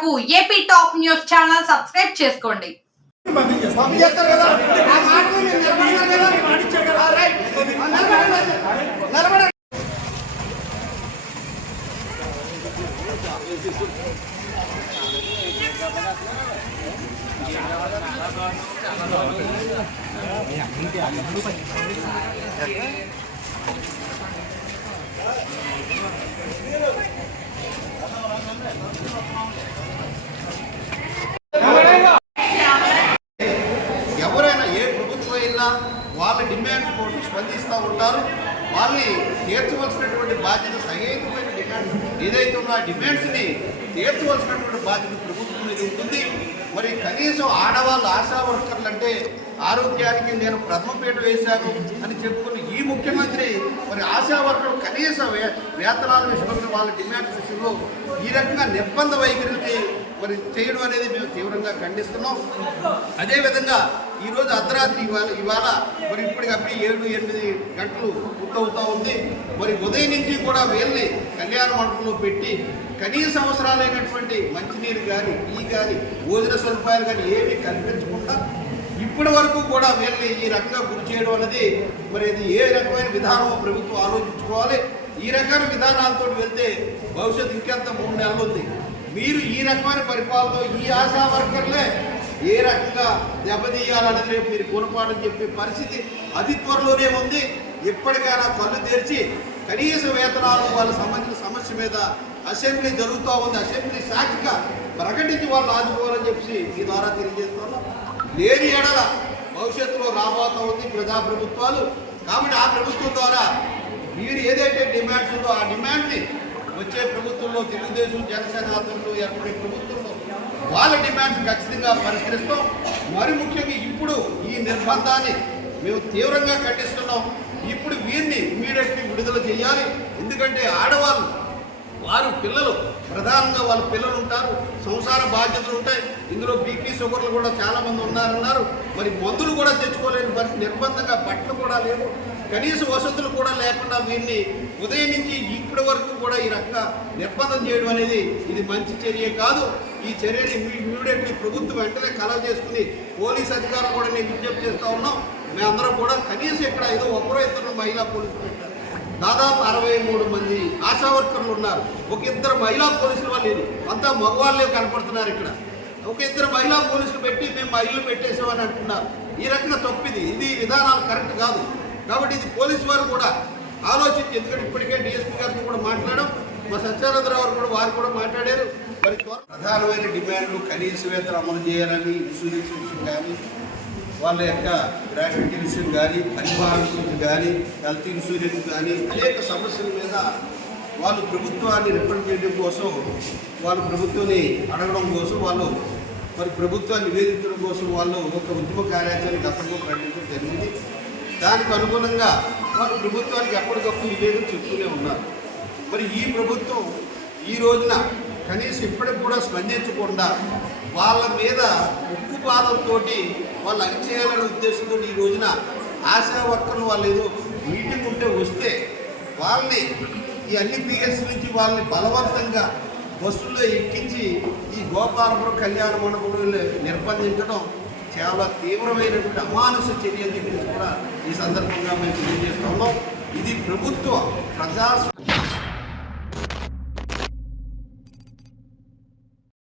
కొరకు AP top news channel subscribe చేసుకోండి పంపి చేస్తారు కదా ఆ మాటలు మీరు నిలబడతారు కదా ఆ, రైట్. ఆ, నిలబడండి. నిలబడండి. ఎవరైనా ఏ ప్రభుత్వం అయినా వాళ్ళ డిమాండ్స్ కోసం స్పందిస్తూ ఉంటారు. వాళ్ళని తీర్చవలసినటువంటి బాధ్యత సహేతుమైన డిమాండ్ ఏదైతే ఉన్న ఆ డిమాండ్స్ని తీర్చవలసినటువంటి బాధ్యత ప్రభుత్వం మీద ఉంటుంది. మరి కనీసం ఆడవాళ్ళు ఆశా వర్కర్లు అంటే ఆరోగ్యానికి నేను ప్రథమ పీట వేశాను అని చెప్పుకున్న ఈ ముఖ్యమంత్రి మరి ఆశా వర్కర్లు కనీస వే వేతనాల విషయంలో వాళ్ళ డిమాండ్ విషయంలో ఈ రకంగా నిర్బంధ వైఖరిని మరి చేయడం అనేది మేము తీవ్రంగా ఖండిస్తున్నాం. అదేవిధంగా ఈరోజు అర్ధరాత్రి ఇవాళ ఇవాళ మరి ఇప్పటికప్పుడు ఏడు ఎనిమిది గంటలు పూర్తవుతా ఉంది. మరి ఉదయం నుంచి కూడా వీళ్ళని కళ్యాణ మండపంలో పెట్టి కనీస అవసరాలైనటువంటి మంచినీరు కానీ టీ కానీ భోజన సదుపాయాలు కానీ ఏమీ కల్పించకుండా ఇప్పటి వరకు కూడా వీళ్ళని ఈ రకంగా గురి చేయడం అనేది మరి ఇది ఏ రకమైన విధానమో ప్రభుత్వం ఆలోచించుకోవాలి. ఈ రకమైన విధానాలతో వెళ్తే భవిష్యత్తు ఇంకెంత మూడు నెలలు ఉంది. మీరు ఈ రకమైన పరిపాలన ఈ ఆశా వర్కర్లే ఏ రకంగా దెబ్బతీయాలన్నది రేపు మీరు గుణపాఠం చెప్పే పరిస్థితి అతి త్వరలోనే ఉంది. ఎప్పటికైనా కళ్ళు తెరిచి కనీస వేతనాలు వాళ్ళ సంబంధించిన సమస్య మీద అసెంబ్లీ జరుగుతూ ఉంది. అసెంబ్లీ సాక్షిగా ప్రకటించి వాళ్ళు ఆదుకోవాలని చెప్పి ఈ ద్వారా తెలియజేస్తున్నాం. లేని ఎడల భవిష్యత్తులో రాబోతూ ఉంది ప్రజాప్రభుత్వాలు. కాబట్టి ఆ ప్రభుత్వం ద్వారా మీరు ఏదైతే డిమాండ్స్ ఉందో ఆ డిమాండ్ని వచ్చే ప్రభుత్వంలో తెలుగుదేశం జనసేన ఆధ్వర్యంలో ఏర్పడే ప్రభుత్వం వాళ్ళ డిమాండ్స్ ఖచ్చితంగా పరిష్కరిస్తాం. మరి ముఖ్యంగా ఇప్పుడు ఈ నిర్బంధాన్ని మేము తీవ్రంగా ఖండిస్తున్నాం. ఇప్పుడు వీరిని ఇమీడియట్లీ విడుదల చేయాలి. ఎందుకంటే ఆడవాళ్ళు వారు పిల్లలు ప్రధానంగా వాళ్ళ పిల్లలు సంసార బాధ్యతలు ఉంటాయి. ఇందులో బీపీ షుగర్లు కూడా చాలామంది ఉన్నారన్నారు. మరి మందులు కూడా తెచ్చుకోలేని పరిస్థితి నిర్బంధంగా బట్టలు కూడా లేవు. కనీస వసతులు కూడా లేకుండా వీరిని ఉదయం నుంచి ఇప్పటి వరకు కూడా ఈ రకంగా నిర్బంధం చేయడం అనేది ఇది మంచి చర్య కాదు. ఈ చర్యని ఇమీడియట్లీ ప్రభుత్వం వెంటనే కలవ చేసుకుని పోలీస్ అధికారులు కూడా నేను విజ్ఞప్తి చేస్తూ ఉన్నాం. మేమందరం కూడా కనీసం ఇక్కడ ఏదో ఒకరో ఇద్దరు మహిళా పోలీసులు పెట్టారు. దాదాపు అరవై మూడు మంది ఆశా వర్కర్లు ఉన్నారు. ఒక ఇద్దరు మహిళా పోలీసులు వాళ్ళు లేరు అంతా మగవాళ్ళే కనపడుతున్నారు ఇక్కడ. ఒక ఇద్దరు మహిళా పోలీసులు పెట్టి మేము మహిళలు పెట్టేసామని అంటున్నారు. ఈ రకంగా తప్పిది. ఇది విధానాలు కరెక్ట్ కాదు. కాబట్టి ఇది పోలీసు వారు కూడా ఆలోచించి ఎందుకంటే ఇప్పటికే డిఎస్పీ గారితో కూడా మాట్లాడడం మా సత్యానందరావు గారు కూడా వారు కూడా మాట్లాడారు. మరి ప్రధానమైన డిమాండ్లు కనీస వేతనం అమలు చేయాలని ఇన్సూరెన్స్ విషయం కానీ వాళ్ళ యొక్క గ్రాట్యుటీ విషయం కానీ పరివాహన గురించి కానీ హెల్త్ ఇన్సూరెన్స్ కానీ అనేక సమస్యల మీద వాళ్ళు ప్రభుత్వాన్ని రిప్రజెంట్ చేయడం కోసం వాళ్ళు ప్రభుత్వాన్ని అడగడం కోసం వాళ్ళు మరి ప్రభుత్వాన్ని నివేదించడం కోసం వాళ్ళు ఒక ఉద్యమ కార్యాచరణ గతంలో ప్రకటించడం జరిగింది. దానికి అనుగుణంగా వాళ్ళు ప్రభుత్వానికి ఎప్పటికప్పుడు నివేదిక చెప్తూనే ఉన్నారు. మరి ఈ ప్రభుత్వం ఈ రోజున కనీసం ఇప్పటికి కూడా స్పందించకుండా వాళ్ళ మీద ఉప్పు పాదంతో వాళ్ళు అరిచేయాలనే ఉద్దేశంతో ఈ రోజున ఆశా వర్కర్లు వాళ్ళు ఏదో మీటింగ్ ఉంటే వస్తే వాళ్ళని ఈ అన్ని పిఎస్ నుంచి వాళ్ళని బలవంతంగా బస్సుల్లో ఎక్కించి ఈ గోపాలపురం కళ్యాణ మండపంలో నిర్బంధించడం చాలా తీవ్రమైనటువంటి అమానుష చర్య అని చెప్పి కూడా ఈ సందర్భంగా మేము తెలియజేస్తున్నాం ఇది ప్రభుత్వ ప్రజా